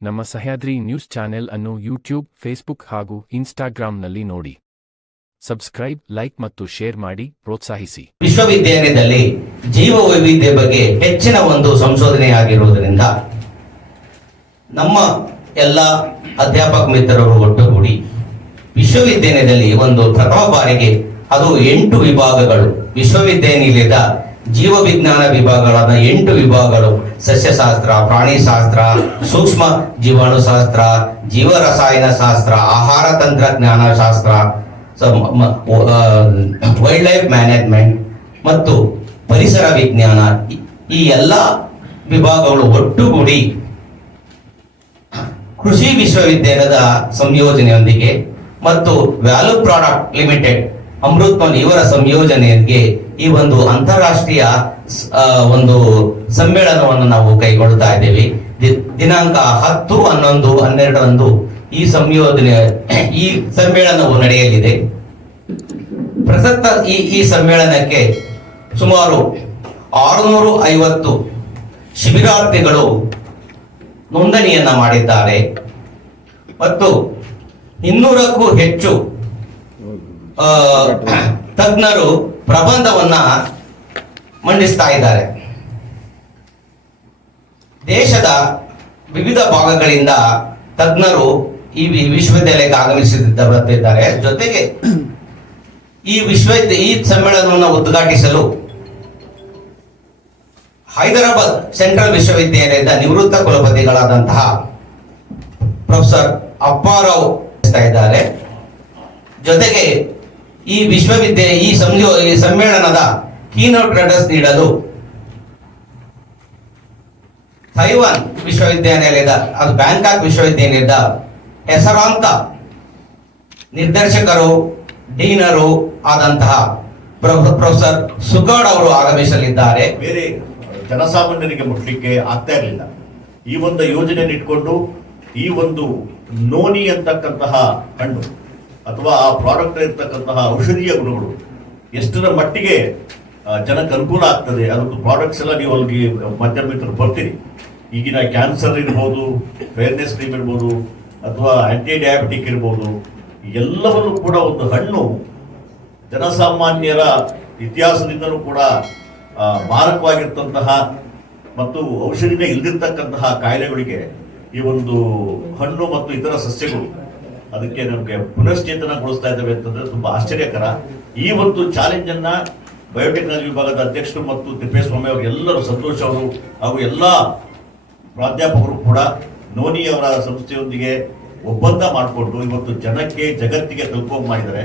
ನಮ್ಮ Sahyadri news channel ಅನ್ನು YouTube, Facebook ಹಾಗೂ ಇನ್ಸ್ಟಾಗ್ರಾಂನಲ್ಲಿ ನೋಡಿ. ಸಬ್ಸ್ಕ್ರೈಬ್, ಲೈಕ್ ಮತ್ತು ಶೇರ್ ಮಾಡಿ, ಪ್ರೋತ್ಸಾಹಿಸಿ. ವಿಶ್ವವಿದ್ಯಾಲಯದಲ್ಲಿ ಜೀವ ವೈವಿಧ್ಯ ಬಗ್ಗೆ ಹೆಚ್ಚಿನ ಒಂದು ಸಂಶೋಧನೆ ಆಗಿರುವುದರಿಂದ ನಮ್ಮ ಎಲ್ಲ ಅಧ್ಯಾಪಕ ಮಿತ್ರರು ಒಟ್ಟುಗೂಡಿ ವಿಶ್ವವಿದ್ಯಾಲಯದಲ್ಲಿ ಒಂದು ಪ್ರಥಮ ಬಾರಿಗೆ ಅದು ಎಂಟು ವಿಭಾಗಗಳು. ವಿಶ್ವವಿದ್ಯಾನಿಲಯದ ಜೀವ ವಿಜ್ಞಾನ ವಿಭಾಗಗಳಾದ ಎಂಟು ವಿಭಾಗಗಳು, ಸಸ್ಯಶಾಸ್ತ್ರ, ಪ್ರಾಣಿಶಾಸ್ತ್ರ, ಸೂಕ್ಷ್ಮ ಜೀವಾಣುಶಾಸ್ತ್ರ, ಜೀವರಸಾಯನ ಶಾಸ್ತ್ರ, ಆಹಾರ ತಂತ್ರಜ್ಞಾನ ಶಾಸ್ತ್ರ ವೈಲ್ಡ್ ಲೈಫ್ ಮ್ಯಾನೇಜ್ಮೆಂಟ್ ಮತ್ತು ಪರಿಸರ ವಿಜ್ಞಾನ ಈ- ಎಲ್ಲ ವಿಭಾಗಗಳು ಒಟ್ಟುಗೂಡಿ ಕೃಷಿ ವಿಶ್ವವಿದ್ಯಾಲಯದ ಸಂಯೋಜನೆಯೊಂದಿಗೆ ಮತ್ತು ವ್ಯಾಲ್ಯೂ ಪ್ರಾಡಕ್ಟ್ ಲಿಮಿಟೆಡ್ ಅಮೃತ್ಮನ್ ಇವರ ಸಂಯೋಜನೆಗೆ ಈ ಒಂದು ಅಂತಾರಾಷ್ಟ್ರೀಯ ಒಂದು ಸಮ್ಮೇಳನವನ್ನು ನಾವು ಕೈಗೊಳ್ಳುತ್ತಾ ಇದ್ದೇವೆ. ದಿನಾಂಕ ಹತ್ತು, ಹನ್ನೊಂದು ಹನ್ನೆರಡರಂದು ಈ ಸಂಯೋಜನೆ, ಈ ಸಮ್ಮೇಳನವು ನಡೆಯಲಿದೆ. ಪ್ರಸಕ್ತ ಈ ಈ ಸಮ್ಮೇಳನಕ್ಕೆ ಸುಮಾರು ಆರುನೂರು ಐವತ್ತು ಶಿಬಿರಾರ್ಥಿಗಳು ನೋಂದಣಿಯನ್ನ ಮಾಡಿದ್ದಾರೆ. ಮತ್ತು ಇನ್ನೂರಕ್ಕೂ ಹೆಚ್ಚು ತಜ್ಞರು ಪ್ರಬಂಧವನ್ನ ಮಂಡಿಸ್ತಾ ಇದ್ದಾರೆ. ದೇಶದ ವಿವಿಧ ಭಾಗಗಳಿಂದ ತಜ್ಞರು ಈ ವಿಶ್ವವಿದ್ಯಾಲಯಕ್ಕೆ ವಿಶ್ವವಿದ್ಯಾಲಯಕ್ಕೆ ಬರ್ತಿದ್ದಾರೆ ಜೊತೆಗೆ ಈ ವಿಶ್ವ ಈ ಸಮ್ಮೇಳನವನ್ನು ಉದ್ಘಾಟಿಸಲು ಹೈದರಾಬಾದ್ ಸೆಂಟ್ರಲ್ ವಿಶ್ವವಿದ್ಯಾಲಯದ ನಿವೃತ್ತ ಕುಲಪತಿಗಳಾದಂತಹ ಪ್ರೊಫೆಸರ್ ಅಪ್ಪಾರಾವ್ ಇದ್ದಾರೆ. ಜೊತೆಗೆ ಈ ವಿಶ್ವವಿದ್ಯಾಲಯ ಈ ಸಂಯೋ ಸಮ್ಮೇಳನದ ಕೀನೋಟ್ ಅಡ್ರೆಸ್ ನೀಡಲು ತೈವಾನ್ ವಿಶ್ವವಿದ್ಯಾನಿಲಯದ, ಅದು ಬ್ಯಾಂಕಾಕ್ ವಿಶ್ವವಿದ್ಯಾನಿಲಯದ ಹೆಸರಾಂತ ನಿರ್ದೇಶಕರು, ಡೀನರು ಆದಂತಹ ಪ್ರೊ- ಪ್ರೊಫೆಸರ್ ಸುಗಾಡ್ ಅವರು ಆಗಮಿಸಲಿದ್ದಾರೆ. ಬೇರೆ ಜನಸಾಮಾನ್ಯರಿಗೆ ಮುಟ್ಲಿಕ್ಕೆ ಆಗ್ತಾ ಇರಲಿಲ್ಲ. ಈ ಒಂದು ಯೋಜನೆ ಇಟ್ಕೊಂಡು ಈ ಒಂದು ನೋನಿ ಅಂತಕ್ಕಂತಹ ಹಣ್ಣು ಅಥವಾ ಆ ಪ್ರಾಡಕ್ಟ್ ಇರ್ತಕ್ಕಂತಹ ಔಷಧೀಯ ಗುಣಗಳು ಎಷ್ಟರ ಮಟ್ಟಿಗೆ ಜನಕ್ಕೆ ಅನುಕೂಲ ಆಗ್ತದೆ, ಅದೊಂದು ಪ್ರಾಡಕ್ಟ್ಸ್ ಎಲ್ಲ ನೀವು ಅಲ್ಲಿಗೆ ಮಧ್ಯಮ ಮಿತ್ರರು ಬರ್ತೀರಿ. ಈಗಿನ ಕ್ಯಾನ್ಸರ್ ಇರ್ಬೋದು ಫೇರ್ನೆಸ್ ಕ್ರೀಮ್ ಇರ್ಬೋದು, ಅಥವಾ ಆಂಟಿ ಡಯಾಬಿಟಿಕ್ ಇರ್ಬೋದು ಎಲ್ಲವನ್ನೂ ಕೂಡ ಒಂದು ಹಣ್ಣು ಜನಸಾಮಾನ್ಯರ ಇತಿಹಾಸದಿಂದಲೂ ಕೂಡ ಮಾರಕವಾಗಿರ್ತಂತಹ ಮತ್ತು ಔಷಧಿನೇ ಇಲ್ದಿರ್ತಕ್ಕಂತಹ ಕಾಯಿಲೆಗಳಿಗೆ ಈ ಒಂದು ಹಣ್ಣು ಮತ್ತು ಇತರ ಸಸ್ಯಗಳು ಅದಕ್ಕೆ ನಮಗೆ ಪುನಶ್ಚೇತನಗೊಳಿಸ್ತಾ ಇದ್ದೇವೆ ಅಂತಂದ್ರೆ ತುಂಬಾ ಆಶ್ಚರ್ಯಕರ. ಈ ಒಂದು ಚಾಲೆಂಜ್ ಅನ್ನ ಬಯೋಟೆಕ್ನಾಲಜಿ ವಿಭಾಗದ ಅಧ್ಯಕ್ಷರು ಮತ್ತು ತಿಪ್ಪೇಸ್ವಾಮಿ ಅವರು ಎಲ್ಲರೂ ಸಂತೋಷ್ ಅವರು ಹಾಗೂ ಎಲ್ಲ ಪ್ರಾಧ್ಯಾಪಕರು ಕೂಡ ನೋನಿ ಅವರ ಸಂಸ್ಥೆಯೊಂದಿಗೆ ಒಪ್ಪಂದ ಮಾಡಿಕೊಂಡು ಇವತ್ತು ಜನಕ್ಕೆ, ಜಗತ್ತಿಗೆ ತಲುಪೋ ಮಾಡಿದರೆ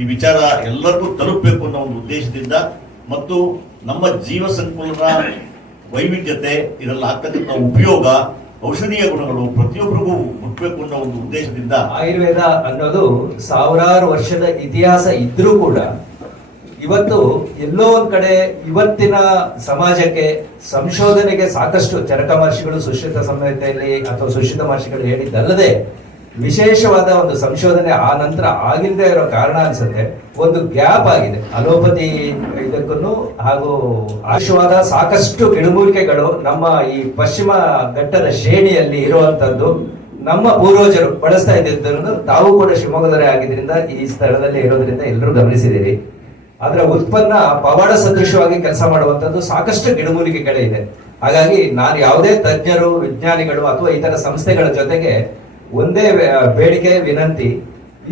ಈ ವಿಚಾರ ಎಲ್ಲರಿಗೂ ತಲುಪಬೇಕು ಅನ್ನೋ ಒಂದು ಉದ್ದೇಶದಿಂದ ಮತ್ತು ನಮ್ಮ ಜೀವ ಸಂಕುಲದ ವೈವಿಧ್ಯತೆ, ಇದರಲ್ಲಿ ಆಗ್ತಕ್ಕಂಥ ಉಪಯೋಗ ಔಷಧೀಯ ಗುಣಗಳು ಪ್ರತಿಯೊಬ್ಬರಿಗೂ ಮುಟ್ಟಬೇಕು ಅನ್ನೋ ಒಂದು ಉದ್ದೇಶದಿಂದ ಆಯುರ್ವೇದ ಅನ್ನೋದು ಸಾವಿರಾರು ವರ್ಷದ ಇತಿಹಾಸ ಇದ್ರೂ ಕೂಡ ಇವತ್ತು ಎಲ್ಲೋ ಒಂದ್ ಕಡೆ ಇವತ್ತಿನ ಸಮಾಜಕ್ಕೆ, ಸಂಶೋಧನೆಗೆ ಸಾಕಷ್ಟು ಚರಕ ಮಹರ್ಷಿಗಳು ಸುಶ್ರಿತ ಸಂಹಿತೆಯಲ್ಲಿ ಅಥವಾ ಸುಶ್ರಿತ ಮಹರ್ಷಿಗಳು ಹೇಳಿದ್ದಲ್ಲದೆ ವಿಶೇಷವಾದ ಒಂದು ಸಂಶೋಧನೆ ಆ ನಂತರ ಆಗಿಲ್ಲದೆ ಇರೋ ಕಾರಣ ಅನ್ಸುತ್ತೆ. ಒಂದು ಗ್ಯಾಪ್ ಆಗಿದೆ. ಅಲೋಪತಿ ಇದಕ್ಕೂ ಹಾಗೂ ಆಶುವಾದ ಸಾಕಷ್ಟು ಗಿಡಮೂಲಿಕೆಗಳು ನಮ್ಮ ಈ ಪಶ್ಚಿಮ ಘಟ್ಟದ ಶ್ರೇಣಿಯಲ್ಲಿ ಇರುವಂತದ್ದು ನಮ್ಮ ಪೂರ್ವಜರು ಬಳಸ್ತಾ ಇದ್ದಿದ್ದರಿಂದ ತಾವು ಕೂಡ ಶಿವಮೊಗ್ಗದವರೇ ಆಗಿದ್ರಿಂದ ಈ ಸ್ಥಳದಲ್ಲಿ ಇರೋದ್ರಿಂದ ಎಲ್ಲರೂ ಗಮನಿಸಿದ್ದೀರಿ. ಅದರ ಉತ್ಪನ್ನ ಪವಾಡ ಸದೃಶವಾಗಿ ಕೆಲಸ ಮಾಡುವಂತದ್ದು ಸಾಕಷ್ಟು ಗಿಡಮೂಲಿಕೆಗಳೇ ಇದೆ. ಹಾಗಾಗಿ ನಾನು ಯಾವುದೇ ತಜ್ಞರು, ವಿಜ್ಞಾನಿಗಳು ಅಥವಾ ಇತರ ಸಂಸ್ಥೆಗಳ ಜೊತೆಗೆ ಒಂದೇ ಬೇಡಿಕೆ, ವಿನಂತಿ.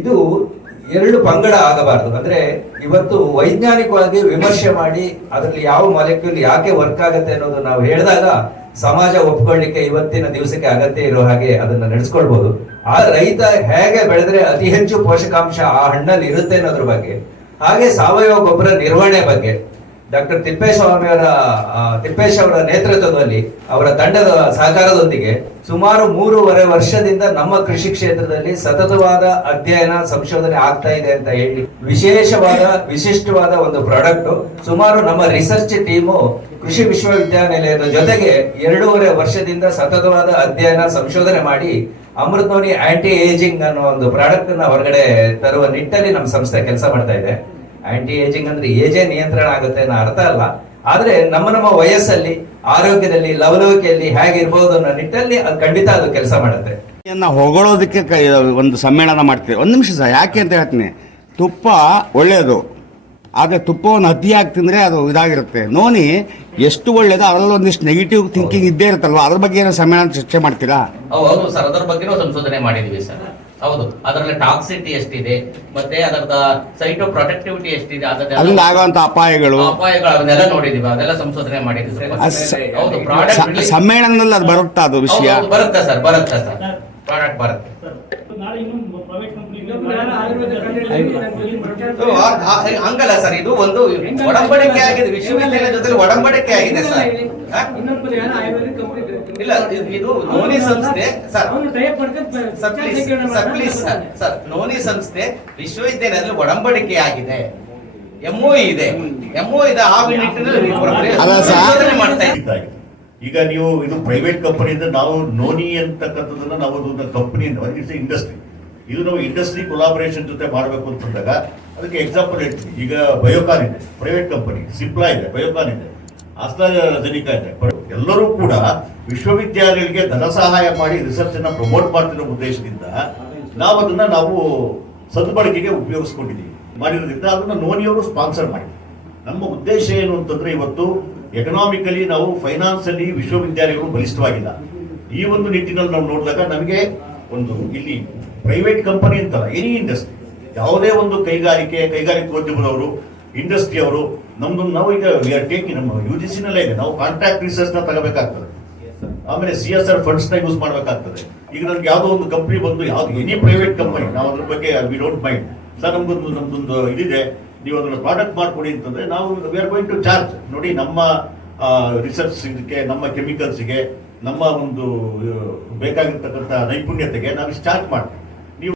ಇದು ಎರಡು ಪಂಗಡ ಆಗಬಾರದು. ಅಂದ್ರೆ ಇವತ್ತು ವೈಜ್ಞಾನಿಕವಾಗಿ ವಿಮರ್ಶೆ ಮಾಡಿ ಅದರಲ್ಲಿ ಯಾವ ಮಾಲಿಕ್ಯೂಲ್ ಯಾಕೆ ವರ್ಕ್ ಆಗುತ್ತೆ ಅನ್ನೋದು ನಾವು ಹೇಳಿದಾಗ ಸಮಾಜ ಒಪ್ಕೊಳ್ಳಿಕ್ಕೆ ಇವತ್ತಿನ ದಿವಸಕ್ಕೆ ಅಗತ್ಯ ಇರೋ ಹಾಗೆ ಅದನ್ನ ನಡೆಸ್ಕೊಳ್ಬಹುದು ಆ ರೈತ ಹೇಗೆ ಬೆಳೆದ್ರೆ ಅತಿ ಹೆಚ್ಚು ಪೋಷಕಾಂಶ ಆ ಹಣ್ಣಲ್ಲಿ ಇರುತ್ತೆ ಅನ್ನೋದ್ರ ಬಗ್ಗೆ, ಹಾಗೆ ಸಾವಯವ ಗೊಬ್ಬರ ನಿರ್ವಹಣೆ ಬಗ್ಗೆ. ಡಾಕ್ಟರ್ ತಿಪ್ಪೇಸ್ವಾಮಿ ಅವರ ತಿಪ್ಪೇಶ್ ಅವರ ನೇತೃತ್ವದಲ್ಲಿ, ಅವರ ತಂಡದ ಸಹಕಾರದೊಂದಿಗೆ ಸುಮಾರು ಮೂರುವರೆ ವರ್ಷದಿಂದ ನಮ್ಮ ಕೃಷಿ ಕ್ಷೇತ್ರದಲ್ಲಿ ಸತತವಾದ ಅಧ್ಯಯನ, ಸಂಶೋಧನೆ ಆಗ್ತಾ ಇದೆ ಅಂತ ಹೇಳಿ ವಿಶೇಷವಾದ, ವಿಶಿಷ್ಟವಾದ ಒಂದು ಪ್ರಾಡಕ್ಟ್ ಸುಮಾರು ನಮ್ಮ ರಿಸರ್ಚ್ ಟೀಮು ಕೃಷಿ ವಿಶ್ವವಿದ್ಯಾನಿಲಯದ ಜೊತೆಗೆ ಎರಡೂವರೆ ವರ್ಷದಿಂದ ಸತತವಾದ ಅಧ್ಯಯನ, ಸಂಶೋಧನೆ ಮಾಡಿ ಅಮೃತೋನಿ ಆಂಟಿ ಏಜಿಂಗ್ ಅನ್ನೋ ಒಂದು ಪ್ರಾಡಕ್ಟ್ನ ಹೊರಗಡೆ ತರುವ ನಿಟ್ಟಲ್ಲಿ ನಮ್ಮ ಸಂಸ್ಥೆ ಕೆಲಸ ಮಾಡ್ತಾ ಇದೆ. ಆಂಟಿ ಏಜಿಂಗ್ ಅಂದ್ರೆ ಏಜೇ ನಿಯಂತ್ರಣ ಆಗುತ್ತೆ ಅನ್ನೋ ಅರ್ಥ ಅಲ್ಲ. ಆದ್ರೆ ನಮ್ಮ ನಮ್ಮ ವಯಸ್ಸಲ್ಲಿ ಆರೋಗ್ಯದಲ್ಲಿ ಲವಲವಿಕೆಯಲ್ಲಿ ಹೇಗಿರ್ಬೋದು ಅನ್ನೋ ನಿಟ್ಟಲ್ಲಿ ಅದು ಖಂಡಿತ ಅದು ಕೆಲಸ ಮಾಡುತ್ತೆ. ನ್ನ ಹೊಗಳೋದಕ್ಕೆ ಒಂದು ಸಮ್ಮೇಳನ ಮಾಡ್ತೀವಿ. ಒಂದು ನಿಮಿಷ ಸರ್ ಯಾಕೆ ಅಂತ ಹೇಳ್ತೀನಿ. ತುಪ್ಪ ಒಳ್ಳೆಯದು ಆದರೆ ತುಪ್ಪವನ್ನು ಅತಿಯಾಗಿ ತಿಂದರೆ ಅದು ಇದಾಗಿರುತ್ತೆ. ನೋನಿ ಎಷ್ಟು ಒಳ್ಳೇದು ಅದರಲ್ಲಿ ಒಂದಿಷ್ಟು ನೆಗೆಟಿವ್ ಥಿಂಕಿಂಗ್ ಇದ್ದೇ ಇರುತ್ತಲ್ವ? ಅದ್ರ ಬಗ್ಗೆ ಏನೋ ಸಮ್ಮೇಳನ ಚರ್ಚೆ ಮಾಡ್ತೀರಾ? ಹೌದು ಸರ್. ಅದರ ಬಗ್ಗೆ ಸಂಶೋಧನೆ ಮಾಡಿದ್ವಿ ಸರ್. ಹೌದು. ಅದರಲ್ಲಿ ಟಾಕ್ಸಿಟಿ ಎಷ್ಟಿದೆ ಮತ್ತೆ ಅದರದ ಸೈಟೋ ಪ್ರೊಟೆಕ್ಟಿವಿಟಿ ಎಷ್ಟಿದೆ ಅದರ ಅದರಿಂದ ಆಗುವಂತ ಅಪಾಯಗಳು. ಅಪಾಯಗಳು ಅದನ್ನೆಲ್ಲ ನೋಡಿದೀವಿ. ಅದೆಲ್ಲ ಸಂಶೋಧನೆ ಮಾಡಿದ್ರು ಸರ್ ಹೌದು ಪ್ರಾಡಕ್ಟ್ ಸಮ್ಮೇಳನದಲ್ಲಿ ಅದು ಬರುತ್ತಾ ಅದು ವಿಷಯ? ಬರುತ್ತೆ ಸರ್ ಬರುತ್ತೆ ಸರ್. ಪ್ರಾಡಕ್ಟ್ ಬರುತ್ತೆ. ನಾಳೆ ಇನ್ನೊಂದು ಪ್ರೈವೇಟ್ ಕಂಪನಿ ಸೊ, ಆ- ಆ- ಹಂಗಲ್ಲ ಸರ್ ಇದು ಒಂದು ಒಡಂಬಡಿಕೆ ಆಗಿದೆ ವಿಶ್ವವಿದ್ಯಾಲಯ ಜೊತೆ ಒಡಂಬಡಿಕೆ ಆಗಿದೆ ಸರ್. ಇಲ್ಲ? ಇದು- ನೋನಿ ಸಂಸ್ಥೆ ಸರ್. ಪ್ಲೀಸ್ ಸರ್ ನೋನಿ ಸಂಸ್ಥೆ ವಿಶ್ವವಿದ್ಯಾಲಯದಲ್ಲಿ ಒಡಂಬಡಿಕೆ ಆಗಿದೆ. ಎಂಒ ಇದೆ. ಎಂಒ ಇದೆ ಆ ನಿಟ್ಟಿನಲ್ಲಿ ಮಾಡ್ತಾ ಇದಾಗಿದೆ. ಈಗ ನೀವು ಇದು ಪ್ರೈವೇಟ್ ಕಂಪನಿಯಿಂದ ನಾವು ನೋನಿ ಅಂತಕ್ಕಂಥದ್ದನ್ನು ನಾವು ಒಂದು ಕಂಪನಿ ಇಟ್ಸ್ ಇಂಡಸ್ಟ್ರಿ ಇದು ನಾವು ಇಂಡಸ್ಟ್ರಿ ಕೊಲಾಬರೇಷನ್ ಜೊತೆ ಮಾಡಬೇಕು ಅಂತಂದಾಗ, ಅದಕ್ಕೆ ಎಕ್ಸಾಂಪಲ್ ಹೇಳ್ತೀನಿ. ಈಗ ಬಯೋಕಾನ್ ಇದೆ ಪ್ರೈವೇಟ್ ಕಂಪನಿ ಸಿಪ್ಲಾ ಇದೆ ಬಯೋಕಾನ್ ಇದೆ ಆಸ್ಟ್ರಾಜನಿಕಾ ಇದೆ. ಎಲ್ಲರೂ ಕೂಡ ವಿಶ್ವವಿದ್ಯಾಲಯಗಳಿಗೆ ಧನ ಸಹಾಯ ಮಾಡಿ ರಿಸರ್ಚ್ ಅನ್ನ ಪ್ರಮೋಟ್ ಮಾಡ್ತಿರೋ ಉದ್ದೇಶದಿಂದ ನಾವು ಅದನ್ನ ನಾವು ಸದ್ಬಳಕೆಗೆ ಉಪಯೋಗಿಸ್ಕೊಂಡಿದ್ದೀವಿ. ಮಾಡಿರೋದ್ರಿಂದ ಅದನ್ನ ನೋನಿಯವರು ಸ್ಪಾನ್ಸರ್ ಮಾಡಿ ನಮ್ಮ ಉದ್ದೇಶ ಏನು ಅಂತಂದ್ರೆ ಇವತ್ತು ಎಕನಾಮಿಕಲಿ ನಾವು ಫೈನಾನ್ಸ್ ಅಲ್ಲಿ ವಿಶ್ವವಿದ್ಯಾಲಯಗಳು ಬಲಿಷ್ಠವಾಗಿಲ್ಲ. ಈ ಒಂದು ನಿಟ್ಟಿನಲ್ಲಿ ನಾವು ನೋಡಿದಾಗ ನಮಗೆ ಒಂದು ಇಲ್ಲಿ ಪ್ರೈವೇಟ್ ಕಂಪನಿ ಅಂತಲ್ಲ ಎನಿ ಇಂಡಸ್ಟ್ರಿ ಯಾವುದೇ ಒಂದು ಕೈಗಾರಿಕೆ ಕೈಗಾರಿಕೋದ್ಯಮದವರು ಇಂಡಸ್ಟ್ರಿ ಅವರು ನಮ್ದು ನಾವು ಈಗ ವಿ ಆರ್ ಟೇಕಿಂಗ್ ನಮ್ಮ ಯು ಜಿ ಸಿನಲ್ಲೇ ಇದೆ. ನಾವು ಕಾಂಟ್ರಾಕ್ಟ್ ರಿಸರ್ಚ್ನ ತಗೋಬೇಕಾಗ್ತದೆ. ಆಮೇಲೆ ಸಿ ಎಸ್ ಆರ್ ಫಂಡ್ಸ್ನ ಯೂಸ್ ಮಾಡಬೇಕಾಗ್ತದೆ. ಈಗ ನಮ್ಗೆ ಯಾವುದೋ ಒಂದು ಕಂಪ್ನಿ ಬಂದು, ಯಾವ್ದು ಎನಿ ಪ್ರೈವೇಟ್ ಕಂಪನಿ ನಾವು ಅದ್ರ ಬಗ್ಗೆ ವಿ ಡೋಂಟ್ ಮೈಂಡ್ ಸರ್, ನಮ್ಗೊಂದು, ನಮ್ದೊಂದು ಇದಿದೆ. ನೀವು ಅದನ್ನು ಪ್ರಾಡಕ್ಟ್ ಮಾಡ್ಕೊಡಿ ಅಂತಂದ್ರೆ ನಾವು we are going to charge ನೋಡಿ, ನಮ್ಮ ರಿಸರ್ಚ್ ಇದಕ್ಕೆ, ನಮ್ಮ ಕೆಮಿಕಲ್ಸ್ಗೆ ನಮ್ಮ ಒಂದು ಬೇಕಾಗಿರ್ತಕ್ಕಂಥ ನೈಪುಣ್ಯತೆಗೆ ನಾವು ಚಾರ್ಜ್ ಮಾಡ್ತೀವಿ.